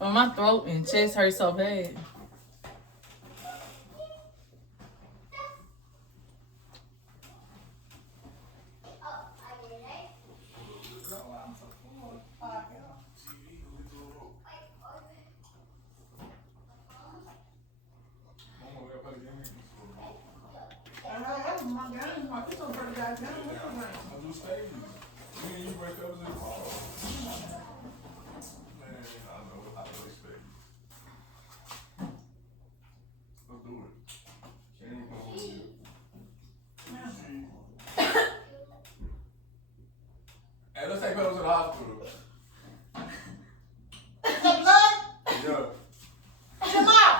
Well, my throat and chest hurt so bad. Hey, let's take Pebbles to the hospital. The blood? Yeah. Jamal!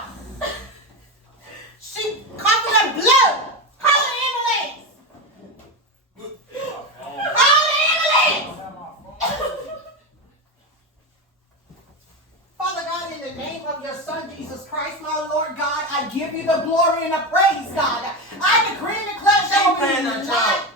She coughing up blood! Call an ambulance! Call an ambulance! Father God, in the name of your Son, Jesus Christ, my Lord God, I give you the glory and the praise, God. I decree and declare that over in the life